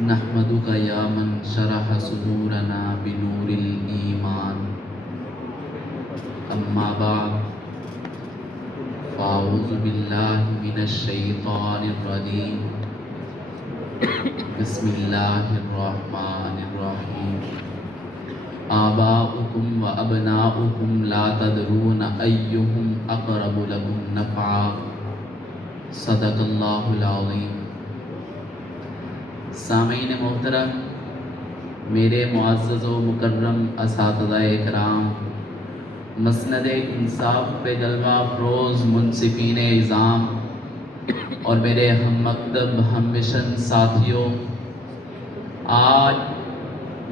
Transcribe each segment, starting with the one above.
نحمدک یا من شرح صدورنا بنور الایمان اما بعد فاعوذ باللہ من الشیطان الرجیم بسم اللہ الرحمن الرحیم آباؤکم و ابناؤکم لا تدرون ایہم اقرب لکم نفعا صدق اللہ العظیم۔ سامعین محترم، میرے معزز و مکرم اساتذہ اکرام، مسند انصاف پہ جلوہ افروز منصفین اعظام اور میرے ہم مکتب ہم مشن ساتھیوں، آج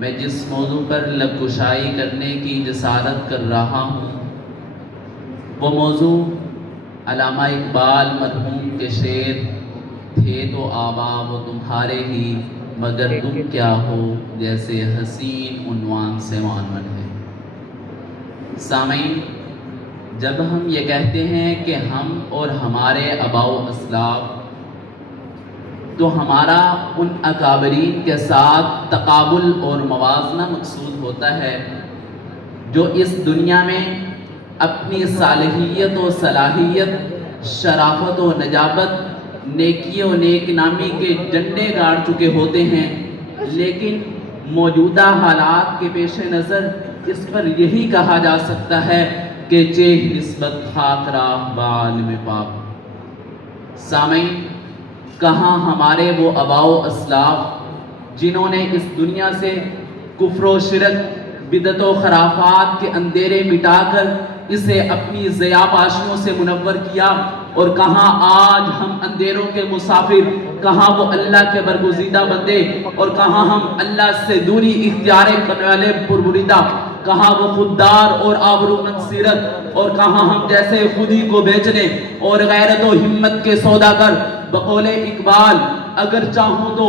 میں جس موضوع پر لب کشائی کرنے کی جسارت کر رہا ہوں وہ موضوع علامہ اقبال مرحوم کے شعر تھے تو آبا وہ تمہارے ہی مگر تم کیا ہو جیسے حسین عنوان سے عنوان ہے۔ سامعین، جب ہم یہ کہتے ہیں کہ ہم اور ہمارے آباء و اسلاف، تو ہمارا ان اکابرین کے ساتھ تقابل اور موازنہ مقصود ہوتا ہے جو اس دنیا میں اپنی صالحیت و صلاحیت، شرافت و نجابت، نیکی و نیک نامی کے جھنڈے گاڑ چکے ہوتے ہیں، لیکن موجودہ حالات کے پیش نظر اس پر یہی کہا جا سکتا ہے کہ چہ نسبت خاک راہ بعالم پاک۔ سامعین، کہاں ہمارے وہ آباء و اسلاف جنہوں نے اس دنیا سے کفر و شرک، بدعت و خرافات کے اندھیرے مٹا کر اسے اپنی ضیاءپاشیوں سے منور کیا، اور کہاں آج ہم اندھیروں کے مسافر، کہاں وہ اللہ کے برگزیدہ بندے، اور کہاں ہم اللہ سے دوری اختیار کرنے والے پربریدہ، کہاں وہ خوددار اور آبرومند سیرت، اور کہاں ہم جیسے خودی کو بیچنے اور غیرت و ہمت کے سوداگر۔ بقول اقبال، اگر چاہوں تو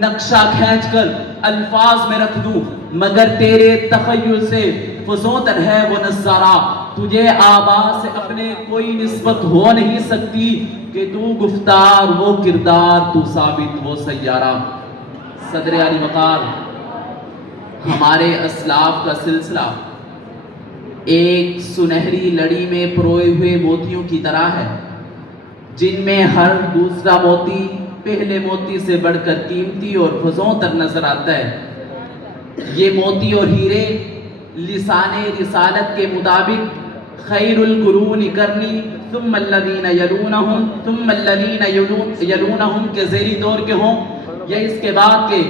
نقشہ کھینچ کر الفاظ میں رکھ دوں، مگر تیرے تخیل سے فزوں تر ہے وہ نظارہ۔ تجھے آبا سے اپنے کوئی نسبت ہو نہیں سکتی کہ تو گفتار وہ کردار، تو ثابت وہ سیارہ۔ صدر علی وقار، ہمارے اسلاف کا سلسلہ ایک سنہری لڑی میں پروئے ہوئے موتیوں کی طرح ہے، جن میں ہر دوسرا موتی پہلے موتی سے بڑھ کر قیمتی اور فزوں تر نظر آتا ہے۔ یہ موتی اور ہیرے لسان رسالت کے مطابق خیر القرون کرنی ثم الذین یلونہم ثم الذین یلونہم کے زیری دور کے ہوں، یا اس کے بعد کے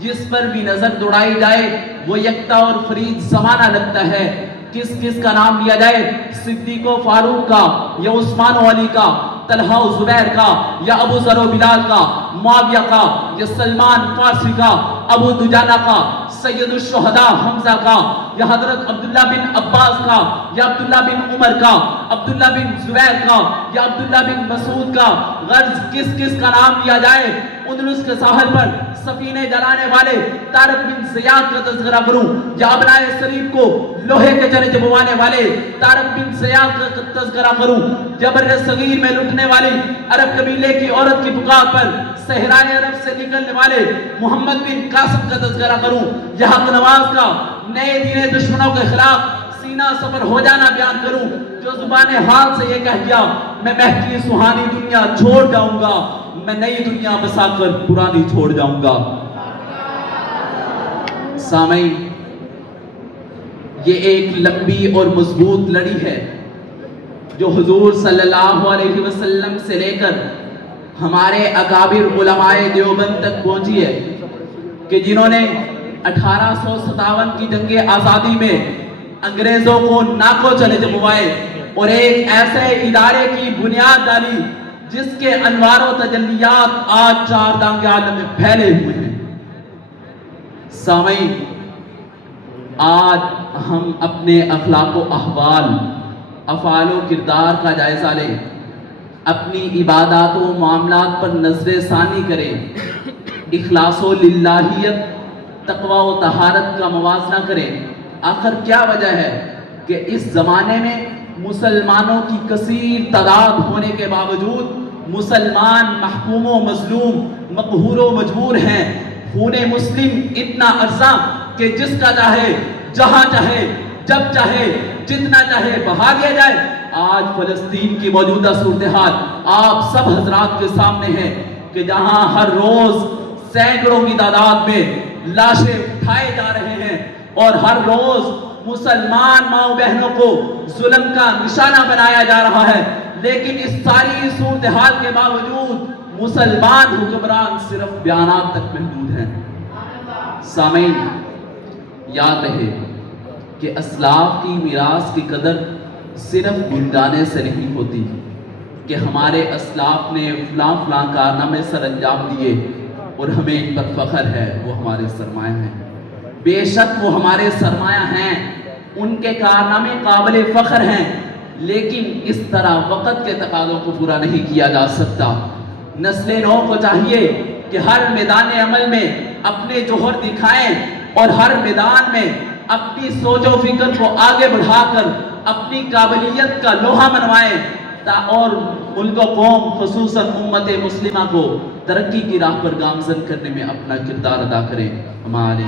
جس پر بھی نظر دوڑائی جائے وہ یکتا اور فرید زمانہ لگتا ہے۔ کس کس کا نام لیا جائے؟ صدیق و فاروق کا، یا عثمان و علی کا، طلحہ و زبیر کا، یا ابو ذر و بلال کا، معاویہ کا، یا سلمان فارسی کا، ابو دجانہ کا، سید الشہداء حمزہ کا، یا حضرت عبداللہ بن عباس کا، یا عبداللہ بن عمر کا، عبداللہ بن زبیر کا، یا عبداللہ بن مسعود کا۔ غرض کس کس کا نام لیا جائے؟ اندلس کے ساحل پر سفینے جلانے والے طارق بن زیاد کا تذکرہ کروں، یا ابنائے سریف کو لوہے کے چنے چبوانے والے طارق بن زیاد کا تذکرہ کروں، یا بر صغیر میں لٹنے والی عرب قبیلے کی عورت کی پکار پر صحرائے عرب سے نکلنے والے محمد بن قاسم کا تذکرہ کروں، یا حق نواز کا نئے دین دشمنوں کے خلاف سینہ سفر ہو جانا بیان کروں، جو زبان حال سے یہ کہہ گیا میں مہکی سہانی دنیا چھوڑ جاؤں گا، میں نئی دنیا بسا کر پرانی چھوڑ جاؤں گا۔ سامعین، یہ ایک لمبی اور مضبوط لڑی ہے جو حضور صلی اللہ علیہ وسلم سے لے کر ہمارے اکابر علماء دیوبند تک پہنچی ہے، کہ جنہوں نے 1857 کی جنگ آزادی میں انگریزوں کو ناکو چلے چبوائے اور ایک ایسے ادارے کی بنیاد ڈالی جس کے انوار و تجلیات آج چار دانگ عالم میں پھیلے ہوئے ہیں۔ سامعین، آج ہم اپنے اخلاق و احوال، افعال و کردار کا جائزہ لیں، اپنی عبادات و معاملات پر نظر ثانی کریں، اخلاص و للہیت، تقوی و طہارت کا موازنہ کریں۔ آخر کیا وجہ ہے کہ اس زمانے میں مسلمانوں کی کثیر تعداد ہونے کے باوجود مسلمان محکوم و مظلوم، مقہور و مجبور ہیں، خون مسلم اتنا ارزاں کہ جس کا چاہے جہاں چاہے جب چاہے جتنا چاہے بہا دیا جائے۔ آج فلسطین کی موجودہ صورتحال آپ سب حضرات کے سامنے ہے کہ جہاں ہر روز سینکڑوں کی تعداد میں لاشیں اٹھائے جا رہے ہیں اور ہر روز مسلمان ماؤں بہنوں کو ظلم کا نشانہ بنایا جا رہا ہے، لیکن اس ساری صورتحال کے باوجود مسلمان حکمران صرف بیانات تک محدود ہیں۔ سامعین، یاد رہے کہ اسلاف کی میراث کی قدر صرف گنگانے سے نہیں ہوتی کہ ہمارے اسلاف نے فلاں فلاں کارنامے سر انجام دیے اور ہمیں ان پر فخر ہے، وہ ہمارے سرمایہ ہیں۔ بے شک وہ ہمارے سرمایہ ہیں، ان کے کارنامے قابل فخر ہیں، لیکن اس طرح وقت کے تقاضوں کو پورا نہیں کیا جا سکتا۔ نسل نو کو چاہیے کہ ہر میدان عمل میں اپنے جوہر دکھائیں اور ہر میدان میں اپنی سوچ و فکر کو آگے بڑھا کر اپنی قابلیت کا لوہا منوائیں اور ملک و قوم خصوصاً امت مسلمہ کو ترقی کی راہ پر گامزن کرنے میں اپنا کردار ادا کریں۔ ہمارے